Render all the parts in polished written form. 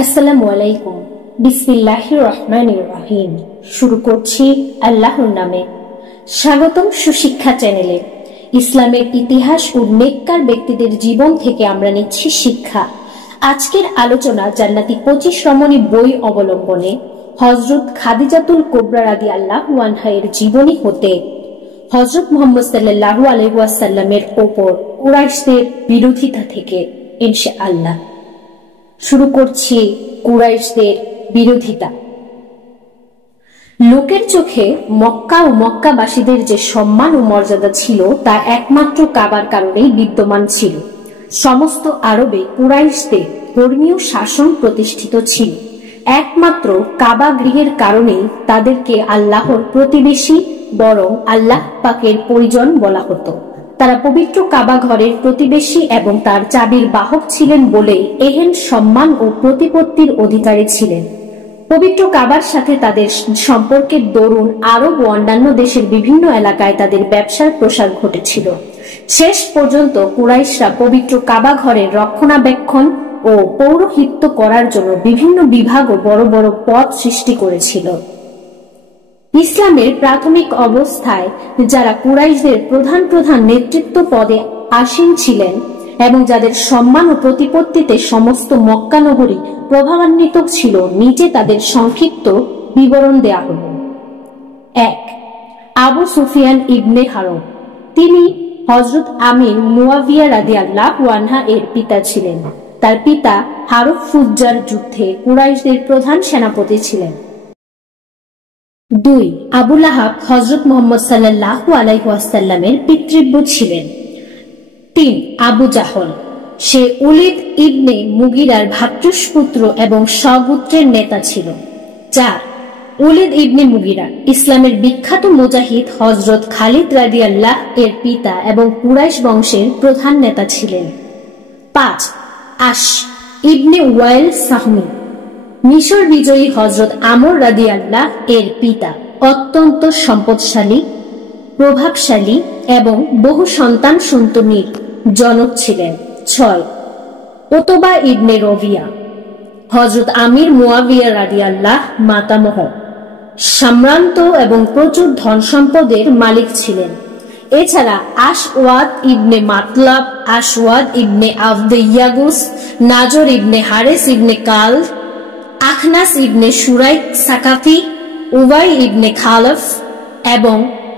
আসসালামু আলাইকুম। বিসমিল্লাহির রহমানির রহিম। শুরু করছি আল্লাহর নামে। স্বাগতম সুশিক্ষা চ্যানেলে। ইসলামের ইতিহাস ও নেককার ব্যক্তিদের জীবন থেকে আমরা নিচ্ছি শিক্ষা। আজকের আলোচনা জান্নাতি 25 রমণী বই অবলম্বনে হযরত খাদিজাতুল কুবরা রাদিয়াল্লাহু আনহা এর জীবনী হতে হযরত মুহাম্মদ সাল্লাল্লাহু আলাইহি ওয়াসাল্লামের উপর কুরাইশদের বিরোধিতা থেকে ইনশাআল্লাহ। শুরু করছি কুরাইশদের বিরোধিতা। লোকের চোখে মক্কা ও মক্কাবাসীদের যে সম্মান ও মর্যাদা ছিল তা একমাত্র কাবার কারণেই বিদ্যমান ছিল। সমস্ত আরবে কুরাইশদের ধর্মীয় শাসন প্রতিষ্ঠিত ছিল। একমাত্র কাবা গৃহের কারণেই তাদেরকে আল্লাহর প্রতিবেশী বরং আল্লাহ পাকের পরিজন বলা হতো। তারা পবিত্র কাবা ঘরের প্রতিবেশী এবং তার চাবির বাহক ছিলেন বলেই এহেন সম্মান ও প্রতিপত্তির অধিকারী ছিলেন। পবিত্র কাবার সাথে তাদের সম্পর্কের দরুন আরব ও অন্যান্য দেশের বিভিন্ন এলাকায় তাদের ব্যবসার প্রসার ঘটেছিল। শেষ পর্যন্ত কুরাইশরা পবিত্র কাবা ঘরের রক্ষণাবেক্ষণ ও পৌরোহিত্য করার জন্য বিভিন্ন বিভাগ ও বড় বড় পদ সৃষ্টি করেছিল। ইসলামের প্রাথমিক অবস্থায় যারা কুরাইশদের প্রধান প্রধান নেতৃত্ব পদে আসীন ছিলেন এবং যাদের সম্মান ও প্রতিপত্তিতে সমস্ত মক্কা নগরী প্রভাবান্বিত ছিল, নিচে তাদের সংক্ষিপ্ত বিবরণ দেয়া হল। 1. আবু সুফিয়ান ইবনে হারব। তিনি হযরত আমির মুয়াবিয়া রাদিয়াল্লাহু আনহা এর পিতা ছিলেন। তার পিতা হারব ফুজ্জার যুদ্ধে কুরাইশদের প্রধান সেনাপতি ছিলেন। 2. আবু লাহাব হযরত মুহাম্মদ সাল্লাল্লাহু আলাইহি ওয়াসাল্লামের পিতৃব্য ছিলেন। 3. আবু জাহল। সে উলিদ ইবনে মুগিরার ভ্রাতুষ্পুত্র এবং সগোত্রের নেতা ছিল। 4. উলিদ ইবনে মুগিরা ইসলামের বিখ্যাত মুজাহিদ হযরত খালিদ রাদিয়াল্লাহু এর পিতা এবং কুরাইশ বংশের প্রধান নেতা ছিলেন। 5. আশ ইবনে ওয়াইল সাহমি মিশর বিজয়ী হযরত আমর রাদিয়াল্লাহু এর পিতা, অত্যন্ত সম্পদশালী, প্রভাবশালী এবং বহু সন্তান সন্ততির জনক ছিলেন। 6. উতবা ইবনে রবিয়া হযরত আমির মুয়াবিয়া রাদিয়াল্লাহু মাতামহ, সম্ভ্রান্ত এবং প্রচুর ধন সম্পদের মালিক ছিলেন। এছাড়া আশওয়াদ ইবনে মাতলাব, আশওয়াদ ইবনে আবদ ইয়াগুস, নাজর ইবনে হারেস ইবনে কাল, আখনাস ইবনে সুরাইক সাকাফি, উবাই ইবনে খালফ এবং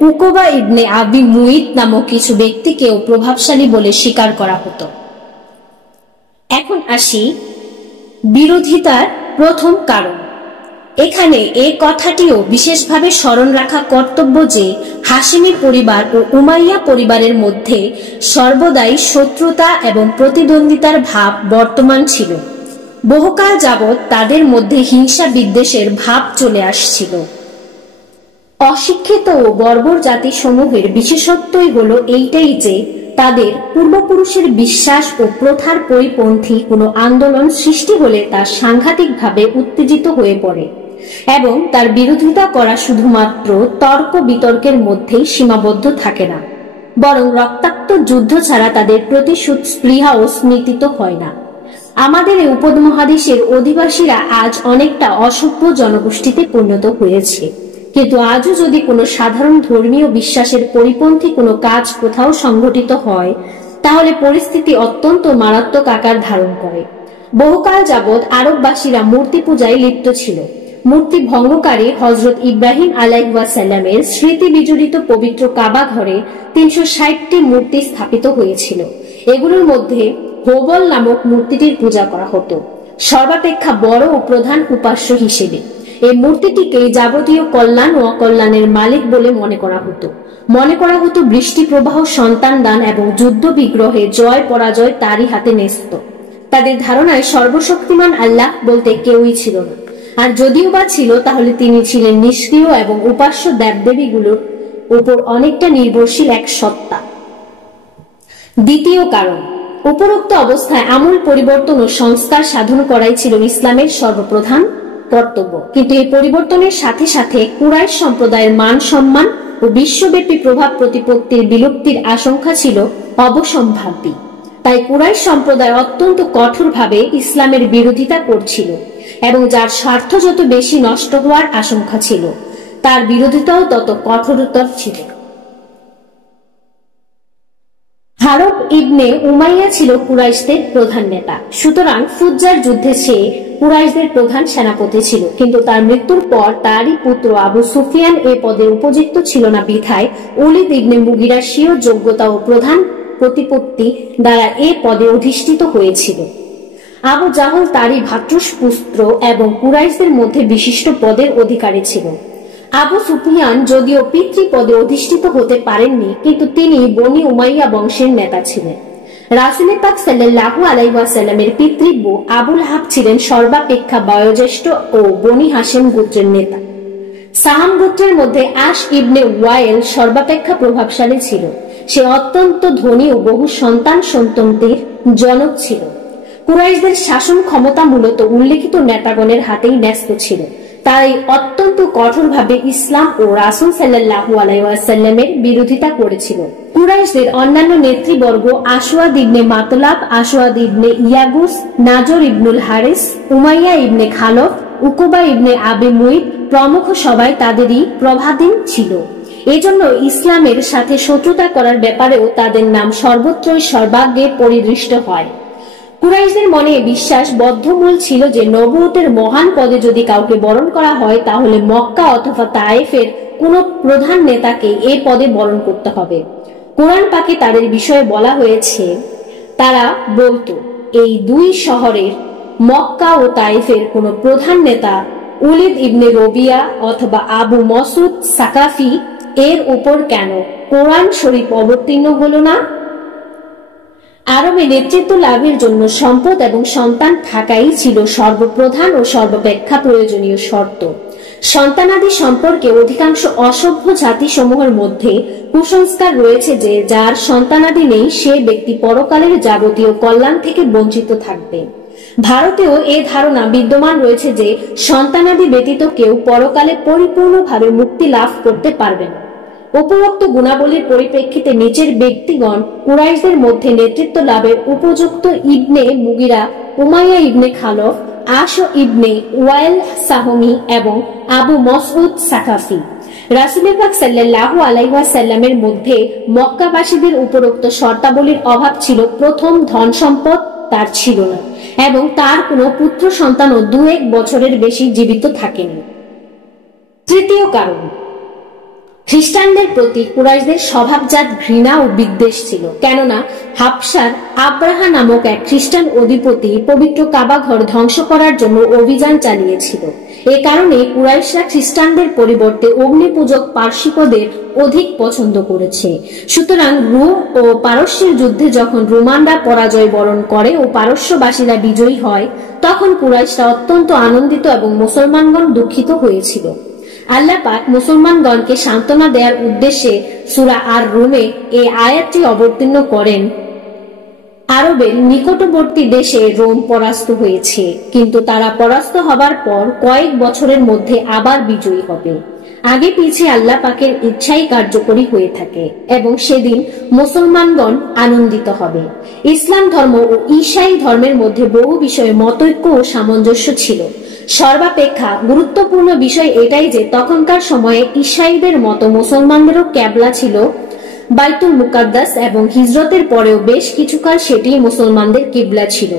উকবা ইবনে আবি মুইত নামক কিছু ব্যক্তিকেও প্রভাবশালী বলে স্বীকার করা হতো। এখন আসি বিরোধিতার প্রথম কারণ। এখানে এই কথাটিও বিশেষভাবে স্মরণ রাখা কর্তব্য যে হাশিমি পরিবার ও উমাইয়া পরিবারের মধ্যে সর্বদাই শত্রুতা এবং প্রতিদ্বন্দ্বিতার ভাব বর্তমান ছিল। বহুকাল যাবৎ তাদের মধ্যে হিংসা বিদ্বেষের ভাব চলে আসছিল। অশিক্ষিত ও বর্বর জাতিসমূহের বিশেষত্বই হলো এইটাই যে তাদের পূর্বপুরুষের বিশ্বাস ও প্রথার পরিপন্থী কোনো আন্দোলন সৃষ্টি হলে তা সাংঘাতিকভাবে উত্তেজিত হয়ে পড়ে এবং তার বিরোধিতা করা শুধুমাত্র তর্ক বিতর্কের মধ্যেই সীমাবদ্ধ থাকে না, বরং রক্তাক্ত যুদ্ধ ছাড়া তাদের প্রতিশোধ স্পৃহা ও স্মৃতিত হয় না। আমাদের এই উপমহাদেশের অধিবাসীরা আজ অনেকটা অসভ্য জনগোষ্ঠীতে পরিণত হয়েছে, কিন্তু আজও যদি কোনো সাধারণ ধর্মীয় বিশ্বাসের পরিপন্থী কোনো কাজ কোথাও সংঘটিত হয় তাহলে পরিস্থিতি অত্যন্ত মারাত্মক আকার ধারণ করে। বহুকাল যাবৎ আরববাসীরা মূর্তি পূজায় লিপ্ত ছিল। মূর্তি ভঙ্গকারী হযরত ইব্রাহিম আলাইহিস সালামের স্মৃতি বিজড়িত পবিত্র কাবা ঘরে 360টি মূর্তি স্থাপিত হয়েছিল। এগুলোর মধ্যে হোবল নামক মূর্তিটির পূজা করা হতো সর্বাপেক্ষা বড় ও প্রধান উপাস্য হিসেবে। এই মূর্তিটিকে যাবতীয় কল্যাণ ও অকল্যাণের মালিক বলে মনে করা হতো বৃষ্টি প্রবাহ, সন্তান দান এবং যুদ্ধ বিগ্রহে জয় পরাজয় তারই হাতে ন্যস্ত। তাদের ধারণায় সর্বশক্তিমান আল্লাহ বলতে কেউই ছিল না, আর যদিও বা ছিল তাহলে তিনি ছিলেন নিষ্ক্রিয় এবং উপাস্য দেবদেবীগুলোর উপর অনেকটা নির্ভরশীল এক সত্তা। দ্বিতীয় কারণ, উপরোক্ত অবস্থায় আমূল পরিবর্তন ও সংস্কার সাধন করাই ছিল ইসলামের সর্বপ্রধান কর্তব্য। কিন্তু এই পরিবর্তনের সাথে সাথে কুরাইশ সম্প্রদায়ের মান সম্মান ও বিশ্বব্যাপী প্রভাব প্রতিপত্তির বিলুপ্তির আশঙ্কা ছিল অবসম্ভাবী। তাই কুরাইশ সম্প্রদায় অত্যন্ত কঠোরভাবে ইসলামের বিরোধিতা করছিল এবং যার স্বার্থ যত বেশি নষ্ট হওয়ার আশঙ্কা ছিল তার বিরোধিতাও তত কঠোরতর ছিল। হারব ইবনে উমাইয়া ছিল কুরাইশদের প্রধান নেতা, সুতরাং ফুজ্জার যুদ্ধে সে কুরাইশদের প্রধান সেনাপতি ছিল। কিন্তু তার মৃত্যুর পর তারই পুত্র আবু সুফিয়ান এ পদে উপযুক্ত ছিল না বিধায় ওলীদ ইবনে মুগিরা স্বীয় যোগ্যতা ও প্রধান প্রতিপত্তি দ্বারা এ পদে অধিষ্ঠিত হয়েছিল। আবু জাহল তারই ভ্রাতুষ্পুত্র এবং কুরাইশদের মধ্যে বিশিষ্ট পদের অধিকারী ছিল। আবু সুফিয়ান যদিও পিতৃপদে অধিষ্ঠিত হতে পারেননি, কিন্তু তিনি বনি উমাইয়া বংশের নেতা ছিলেন। রাসূল পাক সাল্লাল্লাহু আলাইহি ওয়াসাল্লামের পিতৃব্য আবু লাহাব ছিলেন সর্বাপেক্ষা বয়োজ্যেষ্ঠ ও বনি হাশেম গোত্রের নেতা। সাহাম গোত্রের মধ্যে আশ ইবনে ওয়াইল সর্বাপেক্ষা প্রভাবশালী ছিল। সে অত্যন্ত ধনী ও বহু সন্তান সন্ততির জনক ছিল। কুরাইশদের শাসন ক্ষমতা মূলত উল্লেখিত নেতাগণের হাতেই ন্যস্ত ছিল। তাই অত্যন্ত কঠোরভাবে ইসলাম ও রাসূল সাল্লাল্লাহু আলাইহি ওয়াসাল্লামের বিরোধিতা করেছিল। কুরাইশদের অন্যান্য নেতৃবর্গ আসওয়াদ ইবনে মাতলাব, আসওয়াদ ইবনে ইয়াগুস, নাজর ইবনুল হারিস, উমাইয়া ইবনে খালফ, উকবা ইবনে আবি মুইত প্রমুখ সবাই তাদেরই প্রভাধীন ছিল। এজন্য ইসলামের সাথে শত্রুতা করার ব্যাপারেও তাদের নাম সর্বত্রই সর্বাগ্রে পরিদৃষ্ট হয়। কুরাইশদের মনে বিশ্বাস বদ্ধমূল ছিল যে নবুয়তের মহান পদে যদি কাউকে বরণ করা হয় তাহলে মক্কা অথবা তায়েফের কোন প্রধান নেতাকে এই পদে বরণ করতে হবে। কোরআন পাকে তাদের বিষয়ে বলা হয়েছে, তারা বলতো এই দুই শহরের মক্কা ও তায়েফের কোন প্রধান নেতা ওলীদ ইবনে রবিয়া অথবা আবু মসউদ সাকাফি এর উপর কেন কোরআন শরীফ অবতীর্ণ হলো না? আরবে নেতৃত্ব লাভের জন্য সম্পদ এবং সন্তান থাকাই ছিল সর্বপ্রধান ও সর্বাপেক্ষা প্রয়োজনীয় শর্ত। সন্তানাদি সম্পর্কে অধিকাংশ অসভ্য জাতিসমূহের মধ্যে কুসংস্কার রয়েছে যে যার সন্তানাদি নেই সে ব্যক্তি পরকালের যাবতীয় কল্যাণ থেকে বঞ্চিত থাকবে। ভারতেও এ ধারণা বিদ্যমান রয়েছে যে সন্তানাদি ব্যতীত কেউ পরকালে পরিপূর্ণভাবে মুক্তি লাভ করতে পারবে না। উপরোক্ত গুণাবলীর পরিপ্রেক্ষিতে নিচের ব্যক্তিগণ কুরাইশদের মধ্যে নেতৃত্ব লাভের উপযুক্ত ইবনে মুগিরা, উমাইয়া ইবনে খালফ, আশ ইবনে ওয়াইল সাহমি এবং আবু মসউদ সাকাফি। রাসূল পাক সাল্লাল্লাহু আলাইহি ওয়াসাল্লামের মধ্যে মক্কাবাসীদের উপরোক্ত শর্তাবলীর অভাব ছিল। প্রথম, ধন সম্পদ তার ছিল না এবং তার কোনো পুত্র সন্তানও 2-1 বছরের বেশি জীবিত থাকেনি। তৃতীয় কারণ, খ্রিস্টানদের প্রতি কুরাইশদের স্বভাবজাত ঘৃণা ও বিদ্বেষ ছিল। কেননা হাবশার আব্রাহা নামক এক খ্রিস্টান অধিপতি পবিত্র কাবা ঘর ধ্বংস করার জন্য অভিযান চালিয়েছিল। এ কারণে কুরাইশরা খ্রিস্টানদের পরিবর্তে অগ্নিপূজক পারসিকদের অধিক পছন্দ করেছে। সুতরাং রোম ও পারস্যের যুদ্ধে যখন রোমানরা পরাজয় বরণ করে ও পারস্যবাসীরা বিজয়ী হয় তখন কুরাইশরা অত্যন্ত আনন্দিত এবং মুসলমানগণ দুঃখিত হয়েছিল। আল্লাহ পাক মুসলমানগণকে সান্ত্বনা দেওয়ার উদ্দেশ্যে সূরা আর রুমে এই আয়াতটি অবতীর্ণ করেন, আরবের নিকটবর্তী দেশে রোম পরাস্ত হয়েছে, কিন্তু তারা পরাস্ত হবার পর কয়েক বছরের মধ্যে আবার বিজয়ী হবে। আগে পিছিয়ে আল্লাহ পাকের ইচ্ছাই কার্যকরী হয়ে থাকে এবং সেদিন মুসলমানগণ আনন্দিত হবে। ইসলাম ধর্ম ও ঈসাই ধর্মের মধ্যে বহু বিষয়ে মতৈক্য ও সামঞ্জস্য ছিল। সর্বাপেক্ষা গুরুত্বপূর্ণ বিষয় এটাই যে তখনকার সময়ে ঈসাইদের মতো মুসলমানদেরও ক্যাবলা ছিল বাইতুল মুকাদ্দাস এবং হিজরতের পরেও বেশ কিছুকাল সেটি মুসলমানদের কিবলা ছিল।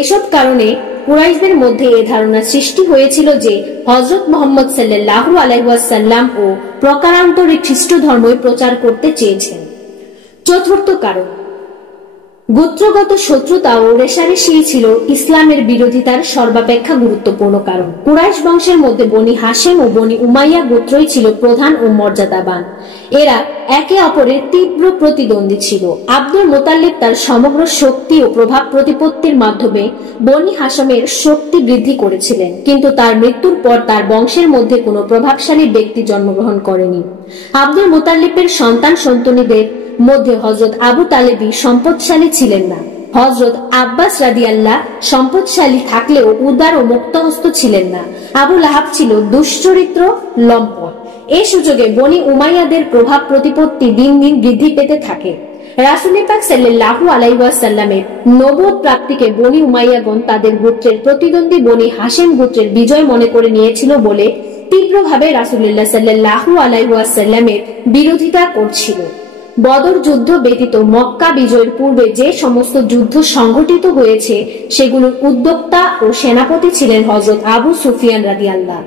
এসব কারণে কুরাইশদের মধ্যে এ ধারণা সৃষ্টি হয়েছিল যে হযরত মুহাম্মদ সাল্লাল্লাহু আলাইহি ওয়াসাল্লাম ও প্রকারান্তরে খ্রিস্ট ধর্মই প্রচার করতে চেয়েছেন। চতুর্থ কারণ, গোত্রগত শত্রুতা ও রেষারেষি ছিল ইসলামের বিরোধিতার সর্বাপেক্ষা গুরুত্বপূর্ণ কারণ। কুরাইশ বংশের মধ্যে বনি হাশেম ও বনি উমাইয়া গোত্রই ছিল প্রধান ও মর্যাদাবান। এরা একে অপরের তীব্র প্রতিদ্বন্দ্বী ছিল। আব্দুল মুতাল্লিব তার সমগ্র শক্তি ও প্রভাব প্রতিপত্তির মাধ্যমে বনি হাশেমের শক্তি বৃদ্ধি করেছিলেন, কিন্তু তার মৃত্যুর পর তার বংশের মধ্যে কোনো প্রভাবশালী ব্যক্তি জন্মগ্রহণ করেনি। আব্দুল মুতাল্লিবের সন্তান সন্ততিদের মধ্যে হযরত আবু তালেবী সম্পদশালী ছিলেন না। হযরত আব্বাস রাদিয়াল্লাহ সম্পদশালী থাকলেও উদার ও মুক্তহস্ত ছিলেন না। আবু লাহাব ছিল দুশ্চরিত্র, লম্পট। এই সুযোগে বনি উমাইয়াদের প্রভাব প্রতিপত্তি দিন দিন বৃদ্ধি পেতে থাকে। রাসূল পাক সাল্লাল্লাহু আলাইহি ওয়াসাল্লামের নবুয়ত প্রাপ্তিকে বনি উমাইয়াগণ তাদের গোত্রের প্রতিদ্বন্দ্বী বনি হাশেম গোত্রের বিজয় মনে করে নিয়েছিল বলে তীব্রভাবে রাসূলুল্লাহ সাল্লাল্লাহু আলাইহি ওয়াসাল্লামের বিরোধিতা করছিল। বদর যুদ্ধ ব্যতীত মক্কা বিজয়ের পূর্বে যে সমস্ত যুদ্ধ সংঘটিত হয়েছে সেগুলোর উদ্যোক্তা ও সেনাপতি ছিলেন হযরত আবু সুফিয়ান রাদিয়াল্লাহু।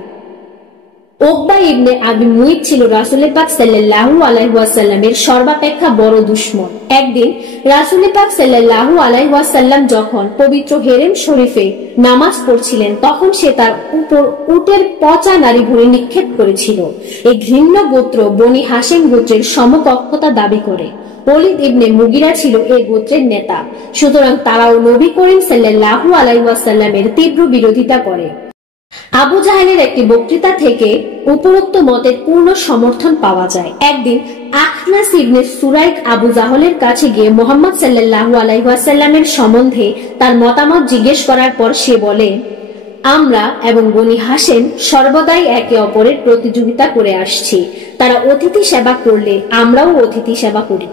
উকবা ইবনে আবি মুইত ছিল রাসূল পাক সাল্লাল্লাহু আলাইহি ওয়াসাল্লামের সর্বাপেক্ষা বড় দুশমন। একদিন রাসূল পাক সাল্লাল্লাহু আলাইহি ওয়াসাল্লাম যখন পবিত্র হেরেম শরীফে নামাজ পড়ছিলেন তখন সে তার উপর উটের পচা নাড়ি ভুঁড়ি নিক্ষেপ করেছিল। এই ঘৃণ্য গোত্র বনি হাশেম গোত্রের সমকক্ষতা দাবি করে। ওলীদ ইবনে মুগিরা ছিল এই গোত্রের নেতা, সুতরাং তারাও নবী করিম সাল্লাল্লাহু আলাইহি ওয়াসাল্লামের তীব্র বিরোধিতা করে। আবু জাহেলের একটি বক্তৃতা থেকে উপরোক্ত মতের পূর্ণ সমর্থন পাওয়া যায়। একদিন আখনাস ইবনে সুরাইক আবু জাহলের কাছে গিয়ে মুহাম্মদ সাল্লাল্লাহু আলাইহি ওয়াসাল্লামের সম্বন্ধে তার মতামত জিজ্ঞেস করার পর সে বলে, আমরা এবং বনি হাশেম সর্বদাই একে অপরের প্রতিযোগিতা করে আসছি। তারা অতিথি সেবা করলে আমরাও অতিথি সেবা করি,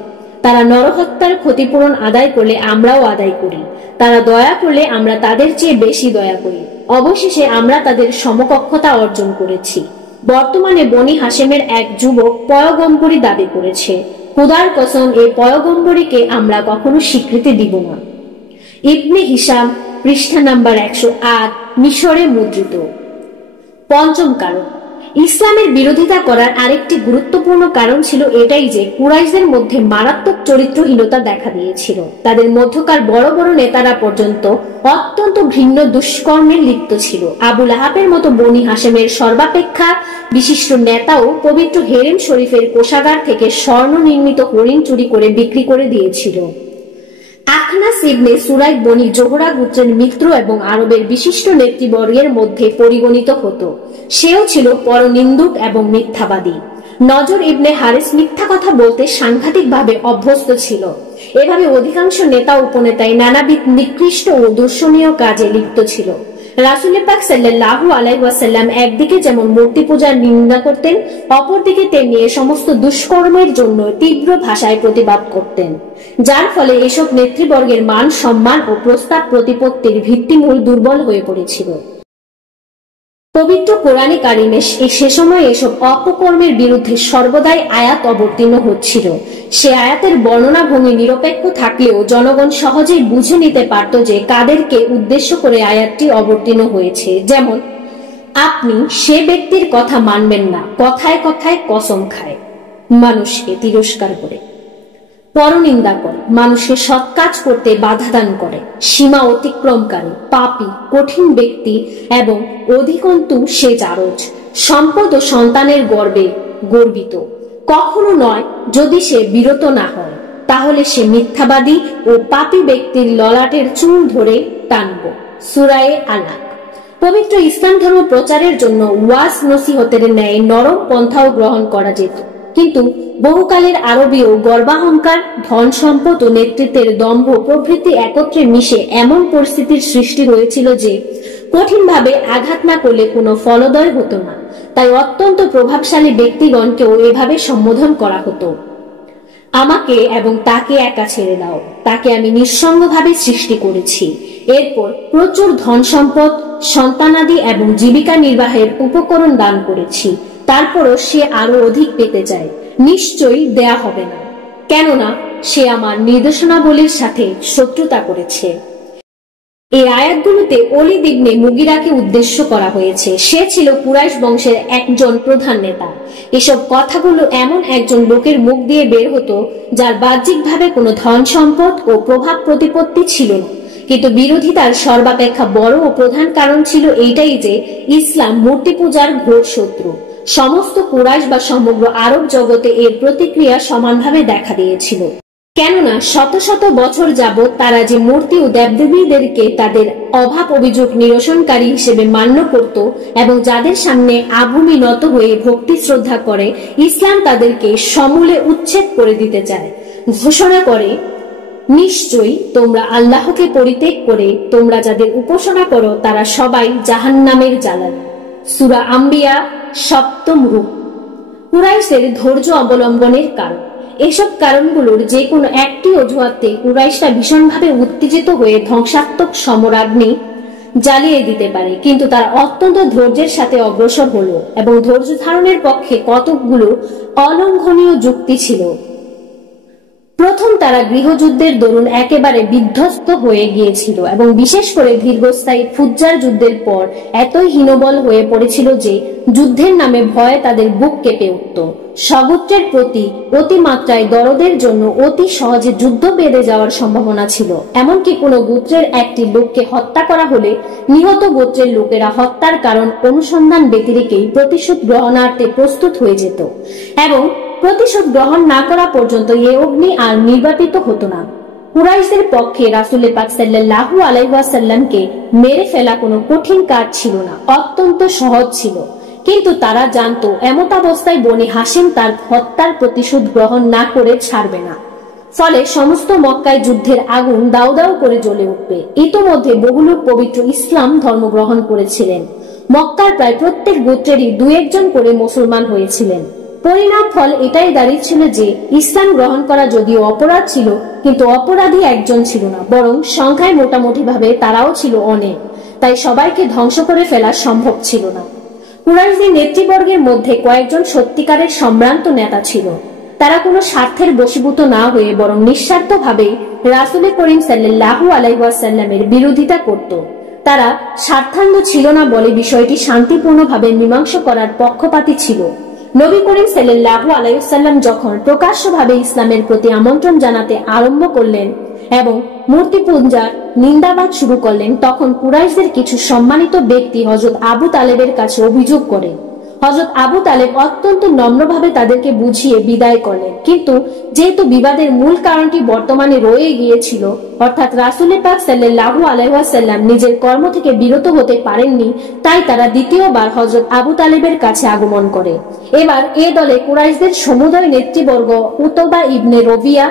তারা নরহত্যার ক্ষতিপূরণ আদায় করলে আমরাও আদায় করি, তারা দয়া করলে আমরা তাদের চেয়ে বেশি দয়া করি। অবশেষে আমরা তাদের সমকক্ষতা অর্জন করেছি। বর্তমানে বনি হাশেমের এক যুবক পয়গম্বরী দাবি করেছে। খোদার কসম, এই পয়গম্বরীকে আমরা কখনো স্বীকৃতি দিব না। ইবনে হিশাম, পৃষ্ঠা নাম্বার 108, মিশরে মুদ্রিত। পঞ্চম কারণ, ইসলামের বিরোধিতা করার আরেকটি গুরুত্বপূর্ণ কারণ ছিল এটাই যে কুরাইশদের মধ্যে মারাত্মক চরিত্রহীনতা দেখা দিয়েছিল। তাদের মধ্যকার বড় বড় নেতারা পর্যন্ত অত্যন্ত ঘৃণ্য দুষ্কর্মে লিপ্ত ছিল। আবু লাহাবের মতো বনি হাশেমের সর্বাপেক্ষা বিশিষ্ট নেতাও পবিত্র হেরেম শরীফের কোষাগার থেকে স্বর্ণ নির্মিত হরিণ চুরি করে বিক্রি করে দিয়েছিল। আখনাস ইবনে সুরাইক বনি জোহরা গোত্রের মিত্র এবং আরবের বিশিষ্ট নেতৃবর্গের মধ্যে পরিগণিত হতো। সেও ছিল পরনিন্দুক এবং মিথ্যাবাদী। নজর ইবনে হারিস মিথ্যা কথা বলতে সাংঘাতিকভাবে অভ্যস্ত ছিল। এভাবে অধিকাংশ নেতা উপনেতাই নানাবিধ নিকৃষ্ট ও দর্শনীয় কাজে লিপ্ত ছিল। রাসূল পাক সাল্লাল্লাহু আলাইহি ওয়াসাল্লাম একদিকে যেমন মূর্তি পূজার নিন্দা করতেন, অপরদিকে তেমনি এই সমস্ত দুষ্কর্মের জন্য তীব্র ভাষায় প্রতিবাদ করতেন, যার ফলে এসব নেতৃবর্গের মান সম্মান ও প্রস্তাব প্রতিপত্তির ভিত্তিমূল দুর্বল হয়ে পড়েছিল। পবিত্র কোরআনে কারিমে সে সময় এসব অপকর্মের বিরুদ্ধে সর্বদাই আয়াত অবতীর্ণ হচ্ছিল। সে আয়াতের বর্ণনা ভঙ্গি নিরপেক্ষ থাকলেও জনগণ সহজেই বুঝে নিতে পারত যে কাদেরকে উদ্দেশ্য করে আয়াতটি অবতীর্ণ হয়েছে। যেমন, আপনি সে ব্যক্তির কথা মানবেন না কথায় কথায় কসম খায়, মানুষকে তিরস্কার করে, পরনিন্দা করে, মানুষকে সৎ কাজ করতে বাধা দান করে, সীমা অতিক্রমকারী, পাপী, কঠিন ব্যক্তি এবং অধিকন্তু সে জারজ, সম্পদ ও সন্তানের গর্বে গর্বিত। কখনো নয়, যদি সে বিরত না হয় তাহলে সে মিথ্যাবাদী ও পাপী ব্যক্তির ললাটের চুল ধরে টানব। সূরা আলাক। পবিত্র ইসলাম ধর্ম প্রচারের জন্য ওয়াজ নসিহতের ন্যায় নরম পন্থাও গ্রহণ করা যেত, কিন্তু বহুকালের আরবীয় গর্বাহংকার, ধন সম্পদ ও নেতৃত্বের দম্ভ প্রভৃতি একত্রে মিশে এমন পরিস্থিতির সৃষ্টি হয়েছিল যে কঠিনভাবে আঘাত না করলে কোনো ফলদয় হতো না। তাই অত্যন্ত প্রভাবশালী ব্যক্তিগণকেও এভাবে সম্বোধন করা হতো, আমাকে এবং তাকে একা ছেড়ে দাও, তাকে আমি নিঃসঙ্গভাবে সৃষ্টি করেছি। এরপর প্রচুর ধন সম্পদ, সন্তানাদি এবং জীবিকা নির্বাহের উপকরণ দান করেছি। তারপরও সে আরো অধিক পেতে চায়, নিশ্চয়ই দেয়া হবে না, কেননা সে আমার নির্দেশনাবলীর সাথে শত্রুতা করেছে। এই আয়াতগুলোতে ওলীদ ইবনে মুগিরাকে উদ্দেশ্য করা হয়েছে। সে ছিল কুরাইশ বংশের একজন প্রধান নেতা। এসব কথাগুলো এমন একজন লোকের মুখ দিয়ে বের হতো যার বাহ্যিকভাবে কোনো ধন সম্পদ ও প্রভাব প্রতিপত্তি ছিল না, কিন্তু বিরোধিতার সর্বাপেক্ষা বড় ও প্রধান কারণ ছিল এইটাই যে ইসলাম মূর্তি পূজার ঘোর শত্রু। সমস্ত কুরাইশ বা সমগ্র আরব জগতে এর প্রতিক্রিয়া সমানভাবে দেখা দিয়েছিল, কেননা শত শত বছর যাবৎ তারা যে মূর্তি ও দেবদেবীদেরকে তাদের অভাব অভিযোগ নিরসনকারী হিসেবে মান্য করত এবং যাদের সামনে আভূমি নত হয়ে ভক্তি শ্রদ্ধা করে, ইসলাম তাদেরকে সমূলে উচ্ছেদ করে দিতে চায়। ঘোষণা করে, নিশ্চয়ই তোমরা আল্লাহকে পরিত্যাগ করে তোমরা যাদের উপাসনা করো তারা সবাই জাহান্নামের জ্বালানি। সূরা আম্বিয়া 7ম রূপ। কুরাইশের ধৈর্য অবলম্বনের কারণ। এসব কারণগুলোর যে কোনো একটি অজুহাতে কুরাইশরা ভীষণভাবে উত্তেজিত হয়ে ধ্বংসাত্মক সমরাগ্নি জ্বালিয়ে দিতে পারে, কিন্তু তারা অত্যন্ত ধৈর্যের সাথে অগ্রসর হলো এবং ধৈর্য ধারণের পক্ষে কতকগুলো অলঙ্ঘনীয় যুক্তি ছিল। প্রথম, তারা গৃহযুদ্ধের দরুন একেবারে বিধ্বস্ত হয়ে গিয়েছিল এবং বিশেষ করে দীর্ঘস্থায়ী ফুজ্জার যুদ্ধের পর এতই হীনবল হয়ে পড়েছিল যে যুদ্ধের নামে ভয়ে তাদের বুক কেঁপে উঠত। স্বগোত্রের প্রতি অতিমাত্রায় দরদের জন্য অতি সহজে যুদ্ধ বেঁধে যাওয়ার সম্ভাবনা ছিল। এমনকি কোনো গোত্রের একটি লোককে হত্যা করা হলে নিহত গোত্রের লোকেরা হত্যার কারণ অনুসন্ধান ব্যতিরেকেই প্রতিশোধ গ্রহণার্থে প্রস্তুত হয়ে যেত এবং প্রতিশোধ গ্রহণ না করা পর্যন্ত এ অগ্নি আর নির্বাপিত হতো না। কুরাইশদের পক্ষে রাসূল পাক সাল্লাল্লাহু আলাইহি ওয়াসাল্লামকে মেরে ফেলা কোনো কঠিন কাজ ছিল না, অত্যন্ত সহজ ছিল। কিন্তু তারা জানতো এমতাবস্থায় বনি হাশিম তার হত্যার প্রতিশোধ গ্রহণ না করে ছাড়বে না। ফলে সমস্ত মক্কায় যুদ্ধের আগুন দাউ দাউ করে জ্বলে উঠবে। ইতোমধ্যে বহু লোক পবিত্র ইসলাম ধর্ম গ্রহণ করেছিলেন। মক্কার প্রায় প্রত্যেক গোত্রেরই দু একজন করে মুসলমান হয়েছিলেন। পরিণাম ফল এটাই দাঁড়িয়েছিল যে ইসলাম গ্রহণ করা যদিও অপরাধ ছিল, কিন্তু অপরাধী একজন ছিল না, বরং সংখ্যায় মোটামুটি ভাবে তারাও ছিল অনেক। তাই সবাইকে ধ্বংস করে ফেলা সম্ভব ছিল না। কুরাইশদের নেতৃবর্গের মধ্যে কয়েকজন সত্যিকারের সম্ভ্রান্ত নেতা ছিল। তারা কোনো স্বার্থের বশীভূত না হয়ে বরং নিঃস্বার্থভাবে রাসূল করিম সাল্লাল্লাহু আলাইহি ওয়াসাল্লামের বিরোধিতা করত। তারা স্বার্থান্ধ ছিল না বলে বিষয়টি শান্তিপূর্ণভাবে মীমাংসা করার পক্ষপাতী ছিল। নবী করিম সাল্লাল্লাহু আলাইহি ওয়াসাল্লাম যখন প্রকাশ্যভাবে ইসলামের প্রতি আমন্ত্রণ জানাতে আরম্ভ করলেন এবং মূর্তি পূজার নিন্দাবাদ শুরু করলেন, তখন কুরাইশদের কিছু সম্মানিত ব্যক্তি হযরত আবু তালেবের কাছে অভিযোগ করে। হযরত আবু তালেব অত্যন্ত নম্রভাবে তাদেরকে বুঝিয়ে বিদায় করলেন। কিন্তু যেহেতু বিবাদের মূল কারণটি বর্তমানে রয়ে গিয়েছিল, অর্থাৎ রাসূল পাক সাল্লাল্লাহু আলাইহি ওয়াসাল্লাম নিজের কর্ম থেকে বিরত হতে পারেননি, তাই তারা দ্বিতীয়বার হযরত আবু তালেবের কাছে আগমন করে। এবার এ দলে কুরাইশদের সমুদয় নেতৃবর্গ উতবা ইবনে রবিয়া,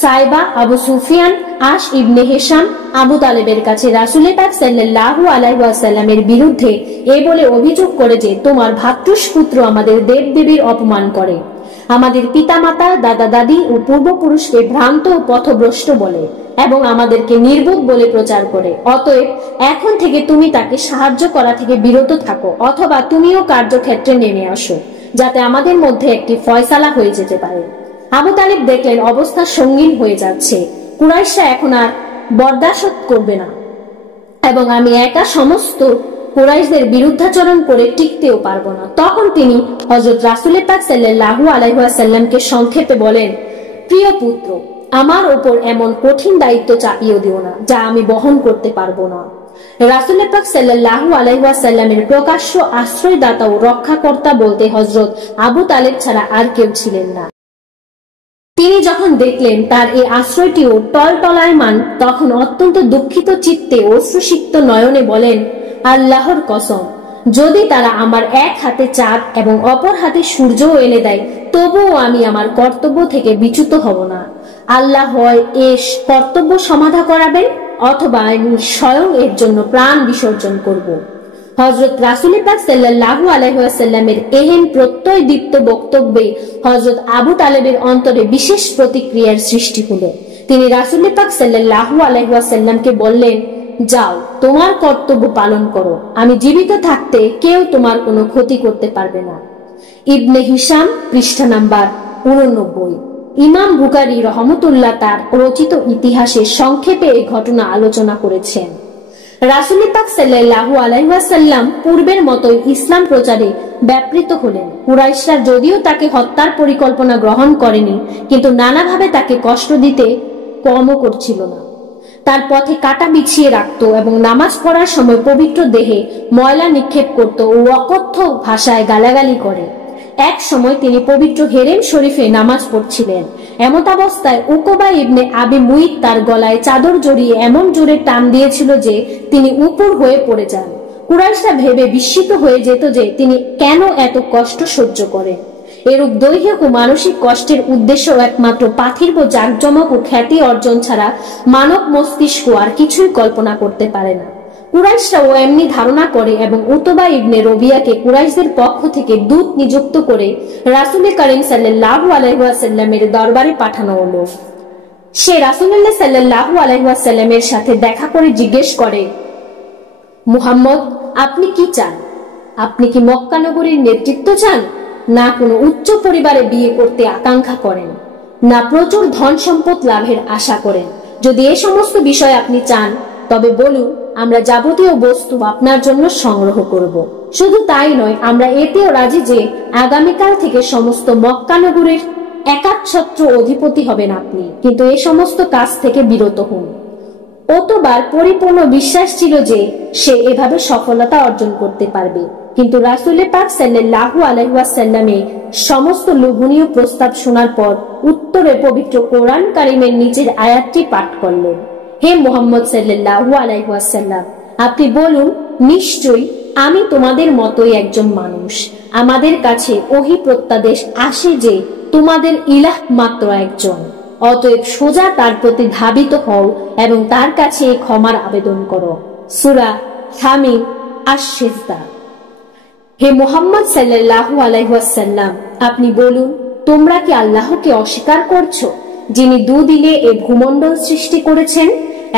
সাইবা, আবু সুফিয়ান, আশ ইবনে হিশাম আবু তালেবের কাছে রাসূল পাক সাল্লাল্লাহু আলাইহি ওয়াসাল্লামের বিরুদ্ধে এই বলে অভিযোগ করে যে তোমার ভ্রাতুষ্পুত্র আমাদের দেবদেবীর অপমান করে, আমাদের পিতামাতা, দাদা দাদি ও পূর্বপুরুষকে ভ্রান্ত ও পথভ্রষ্ট বলে এবং আমাদেরকে নির্বোধ বলে প্রচার করে। অতএব এখন থেকে তুমি তাকে সাহায্য করা থেকে বিরত থাকো, অথবা তুমিও কার্যক্ষেত্রে নেমে আসো, যাতে আমাদের মধ্যে একটি ফয়সালা হয়ে যেতে পারে। আবু তালিব দেখলেন অবস্থা সঙ্গীন হয়ে যাচ্ছে, কুরাইশরা এখন আর বরদাশত করবে না এবং আমি একা সমস্ত কুরাইশদের বিরুদ্ধাচরণ করে টিকতেও পারবো না। তখন তিনি হযরত রাসূল পাক সাল্লাল্লাহু আলাইহি ওয়াসাল্লামকে সংক্ষেপে বলেন, প্রিয় পুত্র, আমার ওপর এমন কঠিন দায়িত্ব চাপিয়ে দিও না যা আমি বহন করতে পারবো না। রাসূল পাক সাল্লাল্লাহু আলাইহি ওয়াসাল্লামের প্রকাশ্য আশ্রয়দাতা ও রক্ষাকর্তা বলতে হযরত আবু তালেব ছাড়া আর কেউ ছিলেন না। তিনি যখন দেখলেন তার এই আশ্রয়টিও টলটলায়মান, তখন অত্যন্ত দুঃখিত চিত্তে অশ্রুসিক্ত নয়নে বলেন, আল্লাহর কসম, যদি তারা আমার এক হাতে চাঁদ এবং অপর হাতে সূর্যও এনে দেয়, তবুও আমি আমার কর্তব্য থেকে বিচ্যুত হব না। আল্লাহ হয় এর কর্তব্য সমাধা করাবেন, অথবা আমি স্বয়ং এর জন্য প্রাণ বিসর্জন করব। হযরত রাসূল পাক সাল্লাল্লাহু আলাইহি ওয়াসাল্লামের এহেন প্রত্যয় দীপ্ত বক্তব্যে হযরত আবু তালেবের অন্তরে বিশেষ প্রতিক্রিয়ার সৃষ্টি হলো। তিনি রাসূল পাক সাল্লাল্লাহু আলাইহি ওয়াসাল্লামকে বললেন, যাও, তোমার কর্তব্য পালন করো, আমি জীবিত থাকতে কেউ তোমার কোনো ক্ষতি করতে পারবে না। ইবনে হিশাম, পৃষ্ঠা নাম্বার 89। ইমাম বুখারী রহমতুল্লাহ তার রচিত ইতিহাসে সংক্ষেপে এই ঘটনা আলোচনা করেছেন। রাসূল পাক সাল্লাল্লাহু আলাইহি ওয়াসাল্লাম পূর্বের মতোই ইসলাম প্রচারে ব্যাপৃত হলেন। কুরাইশরা যদিও তাকে হত্যার পরিকল্পনা গ্রহণ করেনি, কিন্তু নানাভাবে তাকে কষ্ট দিতে কমও করছিল না। তার পথে কাঁটা বিছিয়ে রাখত এবং নামাজ পড়ার সময় পবিত্র দেহে ময়লা নিক্ষেপ করত ও অকথ্য ভাষায় গালাগালি করে। এক সময় তিনি পবিত্র হেরেম শরীফে নামাজ পড়ছিলেন। এমতাবস্থায় উকবা ইবনে আবি মুইত তার গলায় চাদর জড়িয়ে এমন জোরে টান দিয়েছিল যে তিনি উপর হয়ে পড়ে যান। কুরাইশরা ভেবে বিস্মিত হয়ে যেত যে তিনি কেন এত কষ্ট সহ্য করেন। এরূপ দৈহিক ও মানসিক কষ্টের উদ্দেশ্য একমাত্র পার্থিব জাঁকজমক ও খ্যাতি অর্জন ছাড়া মানব মস্তিষ্ক আর কিছুই কল্পনা করতে পারে না। কুরাইশরাও এমনি ধারণা করে এবং উতবা ইবনে রবিয়াকে কুরাইশদের পক্ষ থেকে দূত নিযুক্ত করে রাসূল করিম সাল্লাল্লাহু আলাইহি ওয়াসাল্লামের দরবারে পাঠানো হলো। সে রাসূলুল্লাহ সাল্লাল্লাহু আলাইহি ওয়াসাল্লামের সাথে দেখা করে জিজ্ঞেস করে, মুহাম্মদ, আপনি কি চান? আপনি কি মক্কা নগরীর নেতৃত্ব চান, না কোনো উচ্চ পরিবারে বিয়ে করতে আকাঙ্ক্ষা করেন, না প্রচুর ধন সম্পদ লাভের আশা করেন? যদি এই সমস্ত বিষয় আপনি চান তবে বলুন, আমরা যাবতীয় বস্তু আপনার জন্য সংগ্রহ করব। শুধু তাই নয়, আমরা এতেও রাজি যে আগামীকাল থেকে সমস্ত মক্কা নগরীর একাচ্ছত্র অধিপতি হবেন আপনি, কিন্তু এই সমস্ত কাজ থেকে বিরত হন। অতবার পরিপূর্ণ বিশ্বাস ছিল যে সে এভাবে সফলতা অর্জন করতে পারবে, কিন্তু রাসূল পাক সাল্লাল্লাহু আলাইহি ওয়াসাল্লামের সমস্ত লোভনীয় প্রস্তাব শোনার পর উত্তরে পবিত্র কোরআন কারীমের নিচের আয়াতটি পাঠ করলেন। হে মুহাম্মদ সাল্লাল্লাহু আলাইহি ওয়াসাল্লাম, আপনি বলুন, নিশ্চয়ই আমি তোমাদের মতোই একজন মানুষ। আমাদের কাছে ওহী প্রত্যাদেশ আসে যে তোমাদের ইলাহ মাত্র একজন, অতএব সোজা তার প্রতি ধাবিত হও এবং তার কাছে ক্ষমার আবেদন করো। সূরা হামিম আশ-সিজদা। হে মুহাম্মদ সাল্লাল্লাহু আলাইহি ওয়াসাল্লাম, আপনি বলুন, তোমরা কি আল্লাহকে অস্বীকার করছো, যিনি দুদিনে এই ভূমণ্ডল সৃষ্টি করেছেন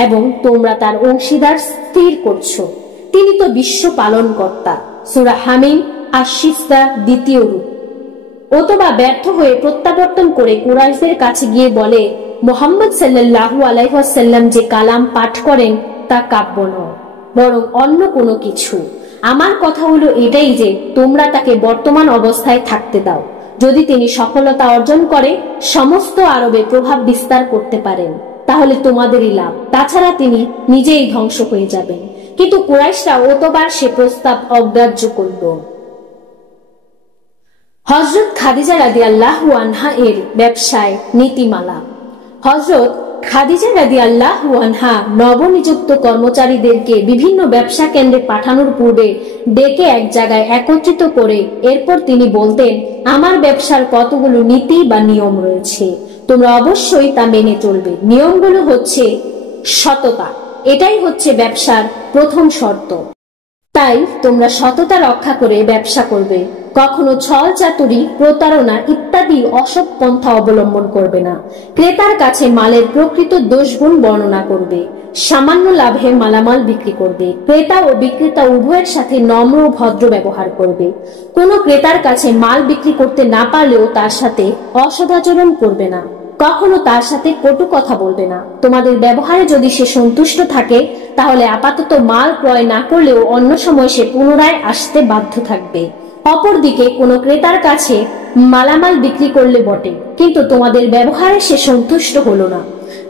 এবং তোমরা তার অংশীদার স্থির করছো? তিনি তো বিশ্ব পালনকর্তা। সূরা হামিম আশ-সিজদা দ্বিতীয় রূপ। অথবা ব্যর্থ হয়ে প্রত্যাবর্তন করে কুরাইশদের কাছে গিয়ে বলে, মুহাম্মদ সাল্লাল্লাহু আলাইহি ওয়াসাল্লাম যে কালাম পাঠ করেন তা কাব্য নয়, বরং অন্য কোনো কিছু। আমার কথা হলো এটাই যে তোমরা তাকে বর্তমান অবস্থায় থাকতে দাও। যদি তিনি সফলতা অর্জন করে সমস্ত আরবে প্রভাব বিস্তার করতে পারেন, তাহলে তোমাদেরই লাভ, তাছাড়া তিনি নিজেই ধ্বংস হয়ে যাবেন। কিন্তু কুরাইশরা অতবার সে প্রস্তাব অগ্রাহ্য করল। হযরত খাদিজা রাদিয়াল্লাহু আনহা এর ব্যবসায় নীতিমালা। হযরত খাদিজা রাদিয়াল্লাহু আনহা নবনিযুক্ত কর্মচারীদেরকে বিভিন্ন ব্যবসা কেন্দ্রে পাঠানোর পূর্বে ডেকে এক জায়গায় একত্রিত করে এরপর তিনি বলতেন, আমার ব্যবসার কতগুলো নীতি বা নিয়ম রয়েছে, তোমরা অবশ্যই তা মেনে চলবে। নিয়মগুলো হচ্ছে সততা, এটাই হচ্ছে ব্যবসার প্রথম শর্ত। তাই তোমরা সততা রক্ষা করে ব্যবসা করবে, কখনো ছল চাতুরি, প্রতারণা ইত্যাদি অসৎ পন্থা অবলম্বন করবে না। ক্রেতার কাছে মালের প্রকৃত দোষগুণ বর্ণনা করবে, সামান্য লাভে মালামাল বিক্রি করবে। ক্রেতা ও বিক্রেতা উভয়ের সাথে নম্র ও ভদ্র ব্যবহার করবে। কোনো ক্রেতার কাছে মাল বিক্রি করতে না পারলেও তার সাথে অসদাচরণ করবে না, কখনো তার সাথে কটু কথা বলবে না। তোমাদের ব্যবহারে যদি সে সন্তুষ্ট থাকে তাহলে আপাতত মাল ক্রয় না করলেও অন্য সময় সে পুনরায় আসতে বাধ্য থাকবে। অপরদিকে কোনো ক্রেতার কাছে মালামাল বিক্রি করলে বটে, কিন্তু তোমাদের ব্যবহারে সে সন্তুষ্ট হলো না,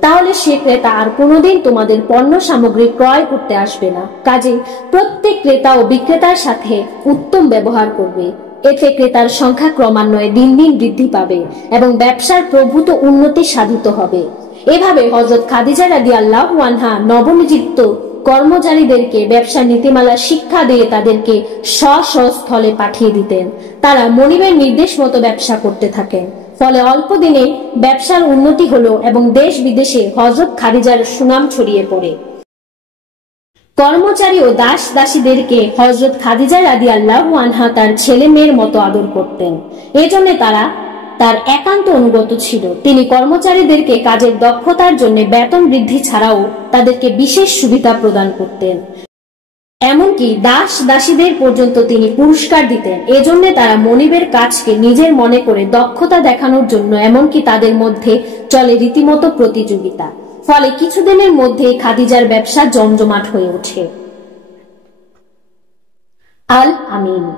তাহলে সে ক্রেতা আর কোনোদিন তোমাদের পণ্য সামগ্রী ক্রয় করতে আসবে না। কাজেই প্রত্যেক ক্রেতা ও বিক্রেতার সাথে উত্তম ব্যবহার করবে, এতে ক্রেতার সংখ্যা ক্রমান্বয়ে দিন দিন বৃদ্ধি পাবে এবং ব্যবসার প্রভূত উন্নতি সাধিত হবে। এভাবে হযরত খাদিজা রাদিয়াল্লাহু আনহা নবনিযুক্ত কর্মচারীদেরকে ব্যবসার নীতিমালা শিক্ষা দিয়ে তাদেরকে স্ব-স্ব-স্থলে পাঠিয়ে দিতেন। তারা মনিবের নির্দেশ মতো ব্যবসা করতে থাকেন। ফলে অল্প দিনে ব্যবসার উন্নতি হলো এবং দেশ বিদেশে হযরত খাদিজার সুনাম ছড়িয়ে পড়ে। কর্মচারী ও দাস দাসীদেরকে হযরত খাদিজা রাদিয়াল্লাহু আনহা তার ছেলে মেয়ের মতো আদর করতেন। এজন্য তারা তার একান্ত অনুগত ছিল। তিনি কর্মচারীদেরকে কাজের দক্ষতার জন্য বেতন বৃদ্ধি ছাড়াও তাদেরকে বিশেষ সুবিধা প্রদান করতেন। এমনকি দাস দাসীদের পর্যন্ত তিনি পুরস্কার দিতেন। এজন্য তারা মনিবের কাজকে নিজের মনে করে দক্ষতা দেখানোর জন্য এমনকি তাদের মধ্যে চলে রীতিমতো প্রতিযোগিতা। ফলে কিছুদিনের মধ্যে খাদিজার ব্যবসা জমজমাট হয়ে ওঠে। আল আমিন।